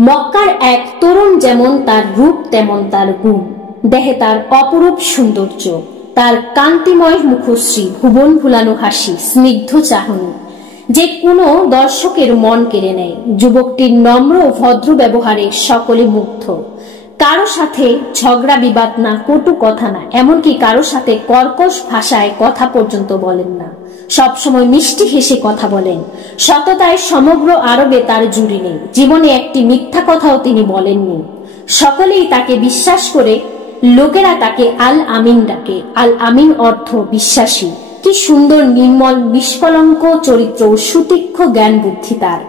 মক্কার এক তরুণ যেমন তার রূপ তেমন তার গুণ, দেহে তার অপরূপ সৌন্দর্য, তার কান্তিময় মুখশ্রী, ভুবন ভুলানো হাসি, স্নিগ্ধ চাহনি যে কোনো দর্শকের মন কেড়ে নেয়। যুবকটির নম্র ও ভদ্র ব্যবহারে সকলে মুগ্ধ। কারো সাথে ঝগড়া বিবাদ না, কটু কথা না, এমনকি কারো সাথে কর্কশ ভাষায় কথা পর্যন্ত বলেন না। সবসময় মিষ্টি হেসে কথা বলেন। সততায় সমগ্র আরবে তার জুড়ি নেই। জীবনে একটি মিথ্যা কথাও তিনি বলেননি। সকলেই তাকে বিশ্বাস করে লোকেরা তাকে আল আমিন ডাকে। আল আমিন অর্থ বিশ্বাসী। কি সুন্দর নির্মল নিষ্কলঙ্ক চরিত্র, সুতীক্ষ্ণ জ্ঞান বুদ্ধি তার।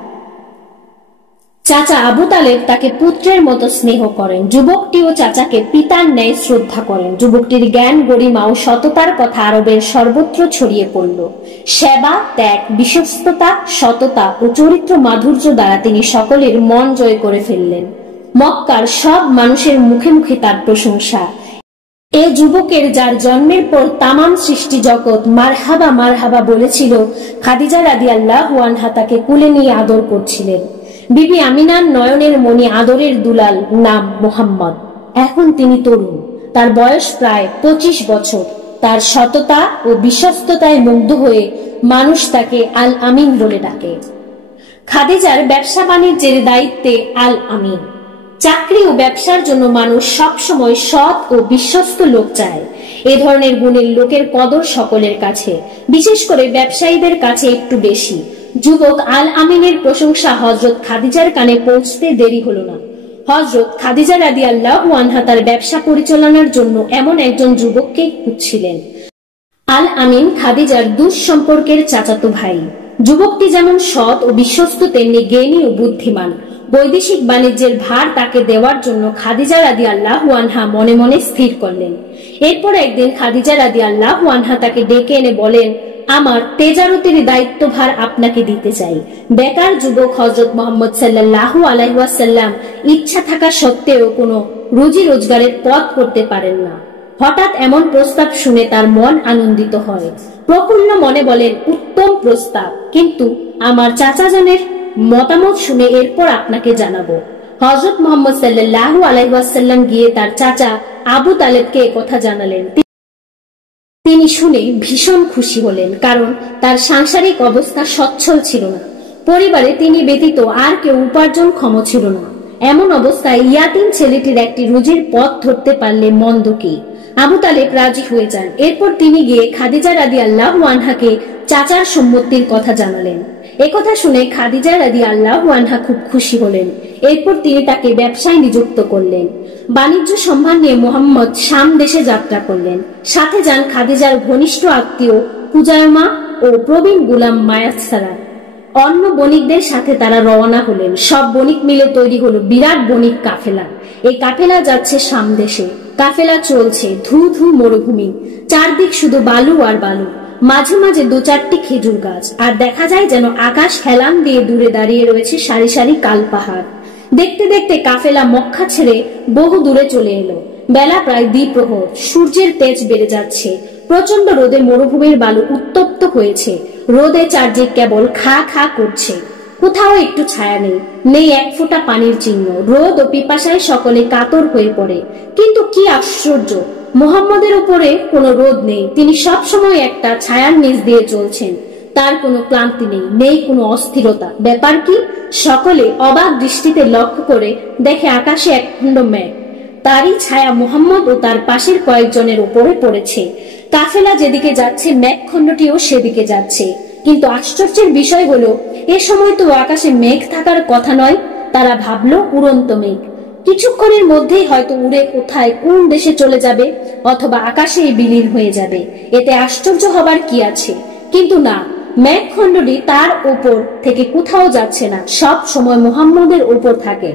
চাচা আবু তালেব তাকে পুত্রের মতো স্নেহ করেন। যুবকটিও চাচাকে পিতার ন্যায় শ্রদ্ধা করেন। যুবকটির জ্ঞান, গরিমা ও সততার কথা আরবের সর্বত্র ছড়িয়ে পড়ল। সেবা, ত্যাগ, বিশ্বস্ততা, সততা ও চরিত্র মাধুর্য দ্বারা তিনি সকলের মন জয় করে ফেললেন। মক্কার সব মানুষের মুখে মুখে তার প্রশংসা। এ যুবকের, যার জন্মের পর তামাম সৃষ্টি জগৎ মারহাবা মারহাবা বলেছিল, খাদিজা রাদিয়াল্লাহু আনহা তাকে কুলে নিয়ে আদর করছিলেন। বিবি আমিনার নয়নের মণি, আদরের দুলাল, নাম মোহাম্মদ। এখন তিনি তরুণ, তার বয়স প্রায় 25 বছর। তার সততা ও বিশ্বস্ততায় মুগ্ধ হয়ে মানুষ তাকে আল আমিন বলে ডাকে। খাদিজার ব্যবসা বাণিজ্যের দায়িত্বে আল আমিন। চাকরি ও ব্যবসার জন্য মানুষ সবসময় সৎ ও বিশ্বস্ত লোক চায়। এ ধরনের গুণের লোকের কদর সকলের কাছে, বিশেষ করে ব্যবসায়ীদের কাছে একটু বেশি। যুবক আল আমিনের প্রশংসা হযরত খাদিজার কানে পৌঁছতে দেরি হলো না। হযরত খাদিজা রাদিয়াল্লাহু আনহা তার ব্যবসা পরিচালনার জন্য এমন একজন যুবককে খুঁজছিলেন। আল আমিন খাদিজার দুঃসম্পর্কের চাচাতো ভাই। যুবকটি যেমন সৎ ও বিশ্বস্ত, তেমনি জ্ঞানী ও বুদ্ধিমান। বৈদেশিক বাণিজ্যের ভার তাকে দেওয়ার জন্য খাদিজা রাদিয়াল্লাহু আনহা মনে মনে স্থির করলেন। এরপর একদিন খাদিজা রাদিয়াল্লাহু আনহা তাকে ডেকে এনে বলেন, আমার তেজারতের দায়িত্বভার আপনাকে দিতে চাই। বেকার যুবক হযরত মুহাম্মদ সাল্লাল্লাহু আলাইহি ওয়াসাল্লাম ইচ্ছা থাকা সত্ত্বেও কোনো রুজি রোজগারের পথ করতে পারেন না। হঠাৎ এমন প্রস্তাব শুনে তার মন আনন্দিত হয়। প্রফুল্ল মনে বলেন, উত্তম প্রস্তাব, কিন্তু আমার চাচাজানের মতামত শুনে এরপর আপনাকে জানাবো। হযরত মুহাম্মদ সাল্লাল্লাহু আলাইহি ওয়াসাল্লাম গিয়ে তার চাচা আবু তালেবকে কথা জানালেন। তিনি শুনে ভীষণ খুশি হলেন, কারণ তার সাংসারিক অবস্থা সচ্ছল ছিল না। পরিবারে তিনি ব্যতীত আর কেউ উপার্জনক্ষম ছিল না। এমন অবস্থায় ইয়াতিম ছেলেটির একটি রুজির পথ ধরতে পারলে মন্দ কি? আবু তালেব রাজি হয়ে যান। এরপর তিনি গিয়ে খাদিজা রাদিয়াল্লাহু আনহাকে চাচার সম্মতির কথা জানালেন। একথা শুনে খাদিজা রাদিয়াল্লাহু আনহা খুব খুশি হলেন। এরপর তিনি তাকে ব্যবসায় নিযুক্ত করলেন। বাণিজ্য সম্ভার নিয়ে মুহাম্মদ শাম দেশে যাত্রা করলেন। সাথে যান খাদিজার ঘনিষ্ঠ আত্মীয় কুজায়মা ও প্রবীণ গুলাম মায়াসারা। অন্য বণিকদের সাথে তারা রওনা হলেন। সব বণিক মিলে তৈরি হলো বিরাট বণিক কাফেলা। এই কাফেলা যাচ্ছে শাম দেশে। কাফেলা চলছে ধু ধু মরুভূমি, চারদিক শুধু বালু আর বালু, মাঝে মাঝে 2-4টি খেজুর গাছ, আর দেখা যায় যেন আকাশ হেলান দিয়ে দূরে দাঁড়িয়ে রয়েছে সারি সারি কাল পাহাড়। দেখতে দেখতে কাফেলা মক্কা ছেড়ে বহু দূরে চলে এলো। বেলা প্রায় দ্বিপ্রহর, সূর্যের তেজ বেড়ে যাচ্ছে। প্রচন্ড রোদে মরুভূমির বালু উত্তপ্ত হয়েছে। রোদে চারদিক কেবল খা খা করছে। কোথাও একটু ছায়া নেই, নেই এক ফোঁটা পানির চিহ্ন। রোদ ও পিপাসায় সকলে কাতর হয়ে পড়ে। কিন্তু কি আশ্চর্য, মুহাম্মদের উপরে কোনো রোদ নেই। তিনি সব সময় একটা ছায়ার নিচ দিয়ে চলছেন। তার কোনো ক্লান্তি নেই, নেই কোনো অস্থিরতা। ব্যাপার কি? সকলে অবাক দৃষ্টিতে লক্ষ্য করে দেখে আকাশে এক খণ্ড মেঘ। তারই ছায়া মুহাম্মদ ও তার পাশের কয়েকজনের উপরে পড়েছে। কাফেলা যেদিকে যাচ্ছে, মেঘখণ্ডটিও সেদিকে যাচ্ছে। কিন্তু আশ্চর্যের বিষয় হলো, এ সময় তো আকাশে মেঘ থাকার কথা নয়। তারা ভাবলো উড়ন্ত মেঘ, কিছুক্ষণের মধ্যেই হয়তো উড়ে কোথায় কোন দেশে চলে যাবে, অথবা আকাশে বিলীন হয়ে যাবে। এতে আশ্চর্য হবার কি আছে? কিন্তু না, মেঘখণ্ডটি তার উপর থেকে কোথাও যাচ্ছে না, সব সময় মুহাম্মদের উপর থাকে।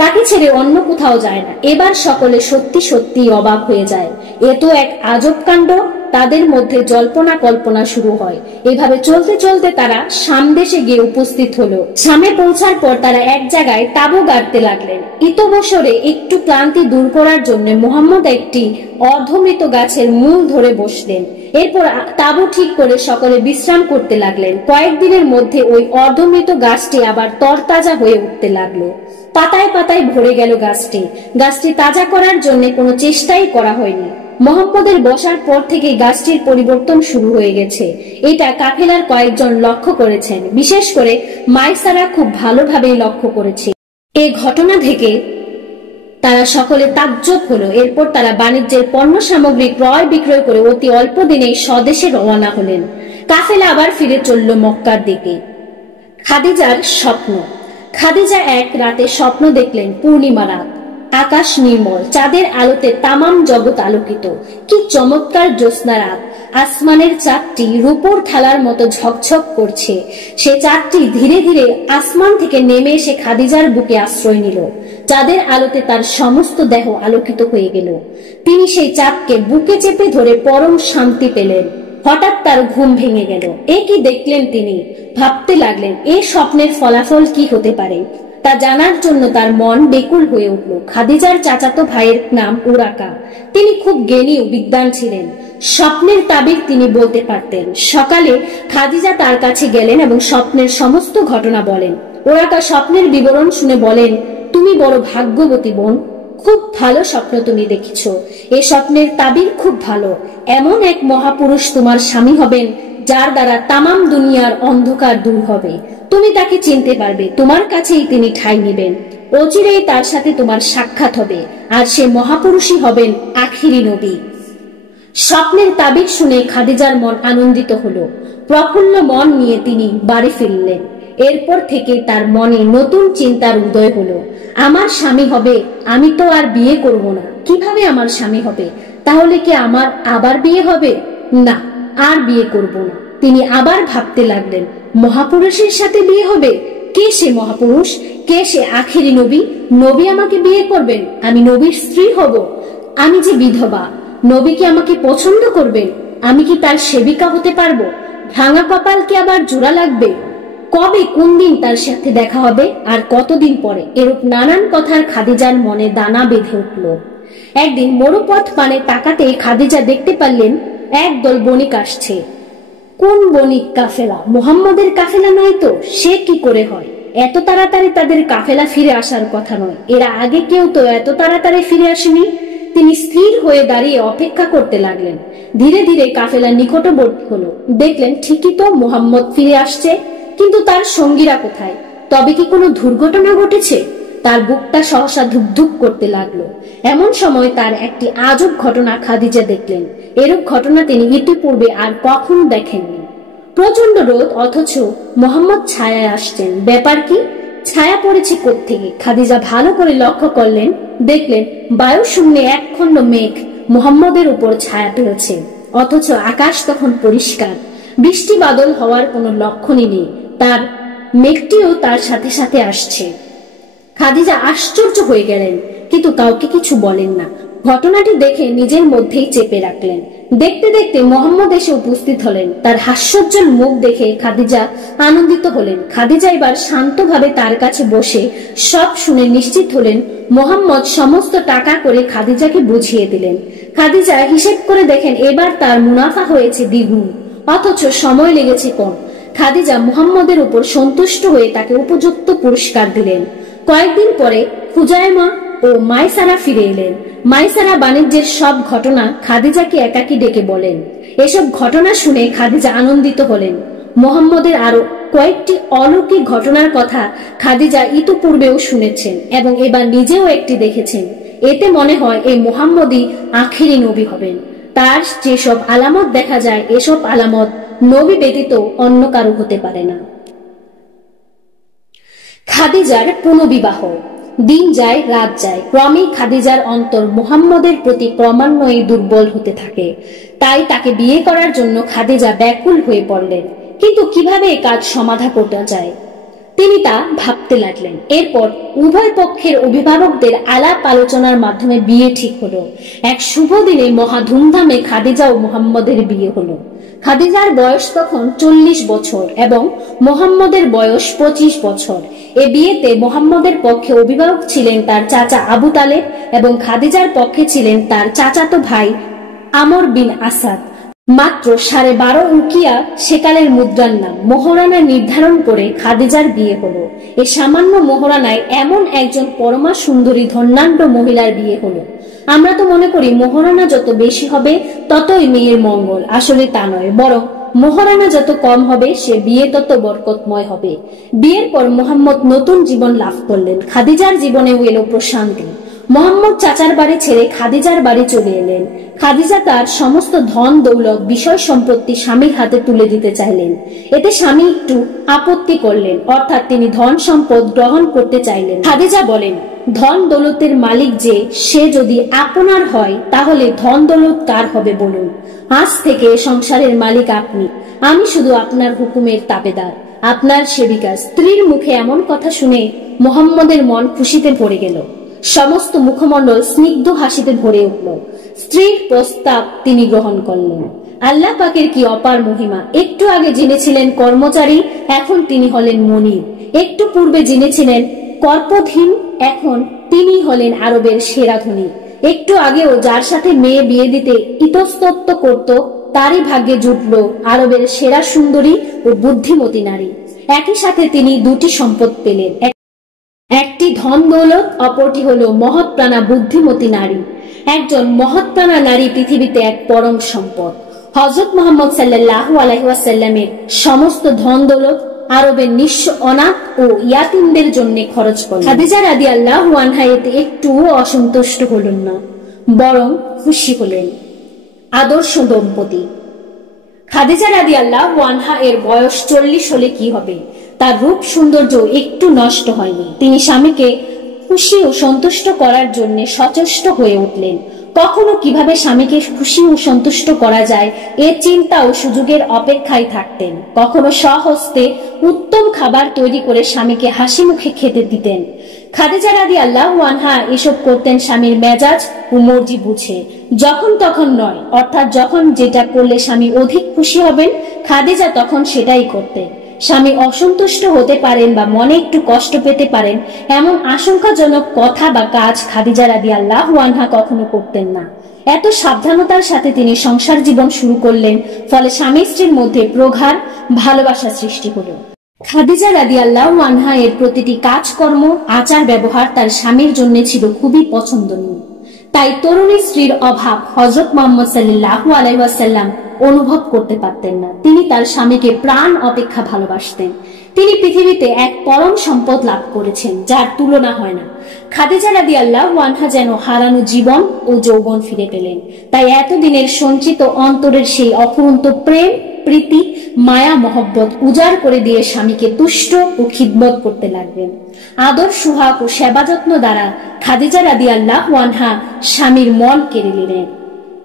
তাকে ছেড়ে অন্য কোথাও যায় না। এবার সকলে সত্যি সত্যি অবাক হয়ে যায়। এ তো এক আজব কাণ্ড। তাদের মধ্যে জল্পনা কল্পনা শুরু হয়। এভাবে চলতে চলতে তারা শাম দেশে গিয়ে উপস্থিত হলো। শামে পৌঁছার পর তারা এক জায়গায় তাঁবু গাড়তে লাগলেন। ইতবসরে একটু ক্লান্তি দূর করার জন্য মুহাম্মদ একটি অর্ধমৃত গাছের মূল ধরে বসলেন। এরপর তাঁবু ঠিক করে সকলে বিশ্রাম করতে লাগলেন। কয়েকদিনের মধ্যে ওই অর্ধমৃত গাছটি আবার তরতাজা হয়ে উঠতে লাগলো। পাতায় পাতায় ভরে গেল গাছটি। গাছটি তাজা করার জন্য কোনো চেষ্টাই করা হয়নি। মুহাম্মদের বসার পর থেকে গাছটির পরিবর্তন শুরু হয়ে গেছে। এটা কাফেলার কয়েকজন লক্ষ্য করেছেন। বিশেষ করে মাইসারা খুব ভালোভাবেই লক্ষ্য করেছে। এই ঘটনা থেকে তারা সকলে তাজ্জব হলো। এরপর তারা বাণিজ্যের পণ্য সামগ্রী ক্রয় বিক্রয় করে অতি অল্প দিনেই স্বদেশে রওনা হলেন। কাফেলা আবার ফিরে চলল মক্কার দিকে। খাদিজার স্বপ্ন। খাদিজা এক রাতে স্বপ্ন দেখলেন পূর্ণিমা রাত, আকাশ নির্মল, চাঁদের আলোতে তামাম জগৎ আলোকিত। কি চমৎকার জ্যোৎস্না রাত! আসমানের চাঁদটি রূপোর থালার মতো ঝকঝক করছে। সে চাঁদটি ধীরে ধীরে আসমান থেকে নেমে এসে খাদিজার বুকে আশ্রয় নিল। চাঁদের আলোতে তার সমস্ত দেহ আলোকিত হয়ে গেল। তিনি সেই চাঁদকে বুকে চেপে ধরে পরম শান্তি পেলেন। হঠাৎ তার ঘুম ভেঙে গেল। এ কি দেখলেন? তিনি ভাবতে লাগলেন, এ স্বপ্নের ফলাফল কি হতে পারে। তা জানার জন্য তার মন বেকুল হয়ে উঠল। খাদিজার চাচাতো ভাইয়ের নাম উরাকা। তিনি খুব জ্ঞানী ও বিদ্বান ছিলেন। স্বপ্নের তাবির তিনি বলতে পারতেন। সকালে খাদিজা তার কাছে গেলেন এবং স্বপ্নের সমস্ত ঘটনা বলেন। উরাকা স্বপ্নের বিবরণ শুনে বলেন, তুমি বড় ভাগ্যবতী বোন, খুব ভালো স্বপ্ন তুমি দেখেছ। এ স্বপ্নের তাবির খুব ভালো। এমন এক মহাপুরুষ তোমার স্বামী হবেন যার দ্বারা তামাম দুনিয়ার অন্ধকার দূর হবে। তুমি তাকে চিনতে পারবে, তোমার কাছেই তিনি ঠাঁই নেবেন। অচিরেই তার সাথে তোমার সাক্ষাৎ হবে, আর সে মহাপুরুষই হবেন আখিরি নবী। স্বপ্নের তাবির শুনে খাদিজার মন আনন্দিত হলো। প্রফুল্ল মন নিয়ে তিনি বাড়ি ফিরলেন। এরপর থেকে তার মনে নতুন চিন্তার উদয় হলো। আমার স্বামী হবে, আমি তো আর বিয়ে করব না। কিভাবে আমার স্বামী হবে? তাহলে কি আমার আবার বিয়ে হবে? না, আর বিয়ে করব না। তিনি আবার ভাবতে লাগলেন, মহাপুরুষের সাথে বিয়ে হবে? কে সে মহাপুরুষ? কে সে আখিরি নবী? নবী আমাকে বিয়ে করবেন? আমি নবীর স্ত্রী হব? আমি যে বিধবা, নবী কি আমাকে পছন্দ করবেন? আমি কি তার সেবিকা হতে পারবো? ভাঙা কপাল কি আবার জোড়া লাগবে? কবে কোন দিন তার সাথে দেখা হবে, আর কতদিন পরে? এরূপ নানান কথার খাদিজার মনে দানা বেঁধে উঠল। একদিন মরুপথ পানে তাকাতে খাদিজা দেখতে পারলেন একদল বণিক আসছে। কোন বণিক কাফেলা? মুহাম্মদের কাফেলা নয় তো? সে কি করে হয়? এত তাড়াতাড়ি তাদের কাফেলা ফিরে আসার কথা নয়। এরা আগে কেউ তো এত তাড়াতাড়ি ফিরে আসেনি। তিনি স্থির হয়ে দাঁড়িয়ে অপেক্ষা করতে লাগলেন। ধীরে ধীরে কাফেলা নিকটবর্তী হলো। দেখলেন ঠিকই তো মুহাম্মদ ফিরে আসছে, কিন্তু তার সঙ্গীরা কোথায়? তবে কি কোনো দুর্ঘটনা ঘটেছে? তার বুকটা সহসা ধুকধুক করতে লাগলো। এমন সময় তার একটি আজব ঘটনা খাদিজা দেখলেন। এরূপ ঘটনা তিনি ইতিপূর্বে আর কখনো দেখেননি। প্রচন্ড রোদ, অথচ মোহাম্মদ ছায়ায় আসছেন। ব্যাপার কি? ছায়া পড়েছে কোত্থেকে? খাদিজা ভালো করে লক্ষ্য করলেন। দেখলেন বায়ু শূন্যে একখণ্ড মেঘ মুহাম্মদের উপর ছায়া ফেলেছে, অথচ আকাশ তখন পরিষ্কার। বৃষ্টি বাদল হওয়ার কোনো লক্ষণই নেই। তার মেঘটিও তার সাথে সাথে আসছে। খাদিজা আশ্চর্য হয়ে গেলেন, কিন্তু কাউকে কিছু বলেন না। ঘটনাটি দেখে নিজের মধ্যেই চেপে রাখলেন। দেখতে দেখতে মোহাম্মদ এসে উপস্থিত হলেন। তার হাস্যোজ্জ্বল মুখ দেখে খাদিজা আনন্দিত হলেন। খাদিজা এবার শান্তভাবে তার কাছে বসে সব শুনে নিশ্চিত হলেন। মোহাম্মদ সমস্ত টাকা করে খাদিজাকে বুঝিয়ে দিলেন। খাদিজা হিসেব করে দেখেন এবার তার মুনাফা হয়েছে দ্বিগুণ, অথচ সময় লেগেছে কম। খাদিজা মুহাম্মদের উপর সন্তুষ্ট হয়ে তাকে উপযুক্ত পুরস্কার দিলেন। কয়েকদিন পরে খুজাইমা ও মাইসারা ফিরে এলেন। মাইসারা বাণিজ্যের সব ঘটনা খাদিজাকে একাকী ডেকে বলেন। এসব ঘটনা শুনে খাদিজা আনন্দিত হলেন। মুহাম্মদের আরো কয়েকটি অলৌকিক ঘটনার কথা খাদিজা ইতিপূর্বেও শুনেছেন এবং এবার নিজেও একটি দেখেছেন। এতে মনে হয় এই মুহাম্মদই আখিরি নবী হবেন। তার যেসব আলামত দেখা যায়, এসব আলামত নবী ব্যতীত অন্য কারো হতে পারে না। খাদিজার পুনর্বিবাহ। দিন যায় রাত যায়, ক্রমেই খাদিজার অন্তর মুহাম্মদের প্রতি ক্রমান্বয়ে দুর্বল হতে থাকে। তাই তাকে বিয়ে করার জন্য খাদিজা ব্যাকুল হয়ে পড়লেন। কিন্তু কিভাবে এই কাজ সমাধা করা যায়, তিনি তা ভাবতে লাগলেন। এরপর উভয় পক্ষের অভিভাবকদের আলাপ আলোচনার মাধ্যমে বিয়ে ঠিক হলো। এক শুভ দিনে মহা ধুমধামে খাদিজা ও মুহাম্মদের বিয়ে হলো। খাদিজার বয়স তখন 40 বছর এবং মুহাম্মদের বয়স 25 বছর। এ বিয়েতে মুহাম্মদের পক্ষে অভিভাবক ছিলেন তার চাচা আবু তালেব এবং খাদিজার পক্ষে ছিলেন তার চাচাতো ভাই আমর বিন আসাদ। মাত্র 12.5 উকিয়া সেকালের মুদ্রার নাম মোহরানা নির্ধারণ করে খাদিজার বিয়ে হলো। এই সামান্য মোহরানায় এমন একজন পরমা সুন্দরী ধন্যাঢ্য মহিলার বিয়ে হলো। আমরা তো মনে করি মোহরানা যত বেশি হবে ততই মেয়ের মঙ্গল। আসলে তা নয়, বরং মোহরানা যত কম হবে সে বিয়ে তত বরকতময় হবে। বিয়ের পর মুহাম্মদ নতুন জীবন লাভ করলেন। খাদিজার জীবনেও এলো প্রশান্তি। মুহাম্মদ চাচার বাড়ি ছেড়ে খাদিজার বাড়ি চলে এলেন। খাদিজা তার সমস্ত ধন দৌলত বিষয় সম্পত্তি স্বামীর হাতে তুলে দিতে চাইলেন। এতে স্বামী একটু আপত্তি করলেন, অর্থাৎ তিনি ধন সম্পদ গ্রহণ করতে চাইলেন। খাদিজা বলেন, ধন দৌলতের মালিক যে, সে যদি আপনার হয় তাহলে ধন দৌলত কার হবে বলুন? আজ থেকে সংসারের মালিক আপনি, আমি শুধু আপনার হুকুমের তাবেদার, আপনার সেবিকা। স্ত্রীর মুখে এমন কথা শুনে মুহাম্মদের মন খুশিতে ভরে গেল। সমস্ত মুখমণ্ডল স্নিগ্ধ হাসিতে ভরে উঠল। স্ত্রীর প্রস্তাব তিনি গ্রহণ করলেন। আল্লাহ পাকের কি অপার মহিমা! একটু আগে জেনেছিলেন কর্মচারী, এখন তিনি হলেন মনির। একটু পূর্বে জেনেছিলেন কর্পধীন, এখন তিনি হলেন আরবের সেরা ধনী। একটু আগেও যার সাথে মেয়ে বিয়ে দিতে ইতস্তত করত, তারই ভাগ্যে জুটল আরবের সেরা সুন্দরী ও বুদ্ধিমতী নারী। একই সাথে তিনি দুটি সম্পদ পেলেন, একটি ধন দৌলত, অপরটি হলো মহৎপ্রাণা বুদ্ধিমতী নারী। একজন মহৎপ্রাণা নারী পৃথিবীতে এক পরম সম্পদ। হযরত মুহাম্মদ সাল্লাল্লাহু আলাইহি ওয়াসাল্লামের সমস্ত ধন দৌলত আরবের নিঃস্ব, অনাথ ও ইয়াতিমদের জন্য খরচ করলেন। খাদিজা রাদিয়াল্লাহু আনহা এতে একটুও অসন্তুষ্ট হলেন না, বরং খুশি হলেন। আদর্শ দম্পতি। খাদিজা রাদিয়াল্লাহু আনহা এর বয়স 40 হলে কি হবে, তার রূপ সৌন্দর্য একটু নষ্ট হয়নি। তিনি স্বামীকে খুশি ও সন্তুষ্ট করার জন্য সচেষ্ট হয়ে উঠলেন। কখনো কিভাবে স্বামীকে খুশি ও সন্তুষ্ট করা যায় এ চিন্তা ও সুযোগের অপেক্ষায় থাকতেন। কখনো স্বহস্তে উত্তম খাবার তৈরি করে স্বামীকে হাসি মুখে খেতে দিতেন। খাদিজা রাদিয়াল্লাহু আনহা এসব করতেন স্বামীর মেজাজ ও মর্জি বুঝে, যখন তখন নয়। অর্থাৎ যখন যেটা করলে স্বামী অধিক খুশি হবেন, খাদিজা তখন সেটাই করতেন। স্বামী অসন্তুষ্ট হতে পারেন বা মনে একটু কষ্ট পেতে পারেন এমন আশঙ্কাজনক কথা বা কাজ খাদিজা রাদিয়াল্লাহু আনহা কখনো করতেন না। এত সাবধানতার সাথে তিনি সংসার জীবন শুরু করলেন, ফলে স্বামী স্ত্রীর মধ্যে প্রগাঢ় ভালোবাসা সৃষ্টি হলো। খাদিজা রাদিয়াল্লাহু আনহা এর প্রতিটি কাজকর্ম, আচার ব্যবহার তার স্বামীর জন্য ছিল খুবই পছন্দনীয়। তাই তরুণী স্ত্রীর অভাব হযরত মুহাম্মদ সাল্লাল্লাহু আলাইহি ওয়াসাল্লাম অনুভব করতে পারতেন না। তিনি তার স্বামীকে প্রাণ অপেক্ষা ভালোবাসতেন। তিনি পৃথিবীতে এক পরম সম্পদ লাভ করেছেন, যার তুলনা হয় না। খাদিজা রাদিয়াল্লাহু আনহা যেন হারানো জীবন ও যৌবন ফিরে পেলেন। তাই এতদিনের সঞ্চিত অন্তরের সেই অফুরন্ত প্রেম, প্রীতি, মায়া, মহব্বত উজাড় করে দিয়ে স্বামীকে তুষ্ট ও খিদমত করতে লাগলেন। আদর, সুহাগ ও সেবা যত্ন দ্বারা খাদিজা রাদিয়াল্লাহু আনহা স্বামীর মন কেড়ে নিলেন।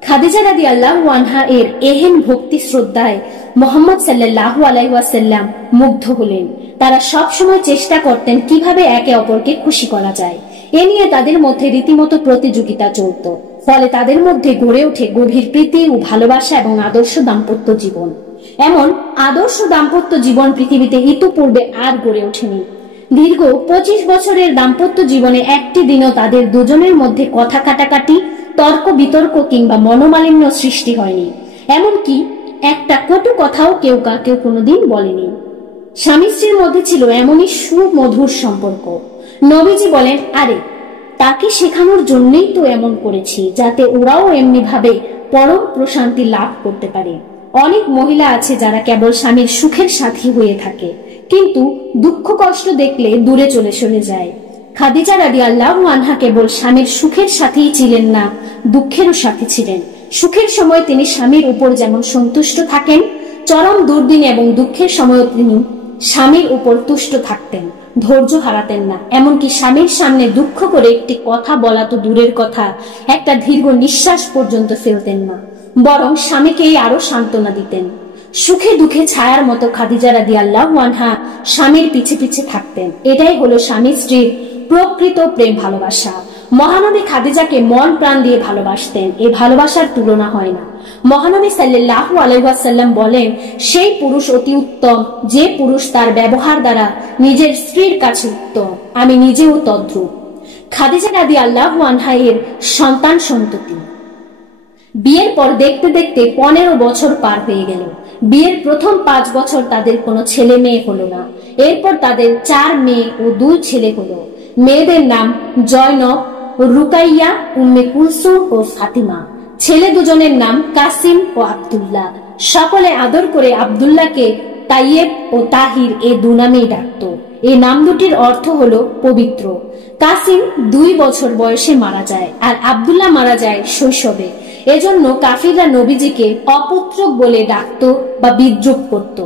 খাদিজা রাদিয়াল্লাহু আনহা এর এহেন ভক্তি শ্রদ্ধায় মুহাম্মদ সাল্লাল্লাহু আলাইহি ওয়াসাল্লাম মুগ্ধ হলেন। তারা সব সময় চেষ্টা করতেন কিভাবে একে অপরকে খুশি করা যায়। এ নিয়ে তাদের মধ্যে রীতিমতো প্রতিযোগিতা চলত। ফলে তাদের মধ্যে গড়ে ওঠে গভীর প্রীতি ও ভালোবাসা এবং আদর্শ দাম্পত্য জীবন। এমন আদর্শ দাম্পত্য জীবন পৃথিবীতে ইতিপূর্বে আর গড়ে ওঠেনি। দীর্ঘ 25 বছরের দাম্পত্য জীবনে একটি দিনও তাদের দুজনের মধ্যে কথা কাটাকাটি, তর্ক বিতর্ক কিংবা মনোমালিন্য সৃষ্টি হয়নি। এমনকি একটা কটু কথাও কেউ কাউকে কোনোদিন বলেনি। স্বামী স্ত্রীর মধ্যে ছিল এমনই সুমধুর সম্পর্ক। নবীজি বলেন, আরে তাকে শেখানোর জন্যই তো এমন করেছি, যাতে ওরাও এমনি ভাবে পরম প্রশান্তি লাভ করতে পারে। অনেক মহিলা আছে যারা কেবল স্বামীর সুখের সাথী হয়ে থাকে, কিন্তু দুঃখ কষ্ট দেখলে দূরে চলে সরে যায়। খাদিজা রাদিয়াল্লাহু আনহা কেবল স্বামীর সুখের সাথীই ছিলেন না, দুঃখেরও সাথী ছিলেন। সুখের সময় তিনি স্বামীর উপর যেমন সন্তুষ্ট থাকেন, চরম দুর্দিন এবং দুঃখের সময় তিনি স্বামীর উপর তুষ্ট থাকতেন, ধৈর্য হারাতেন না। এমনকি স্বামীর সামনে দুঃখ করে একটি কথা বলা তো দূরের কথা, একটা দীর্ঘ নিঃশ্বাস পর্যন্ত ফেলতেন না, বরং স্বামীকেই আরো সান্ত্বনা দিতেন। সুখে দুঃখে ছায়ার মতো খাদিজা রাদিয়াল্লাহু আনহা স্বামীর পিছে পিছে থাকতেন। এটাই হলো স্বামী স্ত্রীর প্রকৃত প্রেম ভালোবাসা। মহানবী খাদিজাকে মন প্রাণ দিয়ে ভালোবাসতেন, এই ভালোবাসার তুলনা হয় না। মহানবী সাল্লাল্লাহু আলাইহি ওয়াসাল্লাম বলেন, সেই পুরুষ অতি উত্তম যে পুরুষ তার ব্যবহার দ্বারা নিজের স্ত্রীর কাছে উত্তম, আমি নিজেও তদ্রূপ। খাদিজা রাদিয়াল্লাহু আনহা এর সন্তান সন্ততি। বিয়ের পর দেখতে দেখতে 15 বছর পার হয়ে গেল। বিয়ের প্রথম 5 বছর তাদের কোনো ছেলে মেয়ে হলো না। এরপর তাদের 4 মেয়ে ও 2 ছেলে হলো। মেয়েদের নাম জয়নব, রুকাইয়া, উম্মে কুলসুম ও ফাতিমা। ছেলে দুজনের নাম কাসিম ও আব্দুল্লাহ। সকলে আদর করে আব্দুল্লাহকে তাইয়েব ও তাহির এ 2 নামেই ডাকত। এই নাম দুটির অর্থ হলো পবিত্র। কাসিম 2 বছর বয়সে মারা যায় আর আব্দুল্লাহ মারা যায় শৈশবে। এজন্য কাফিররা নবীজিকে অপুত্রক বলে ডাকত বা বিদ্রূপ করত।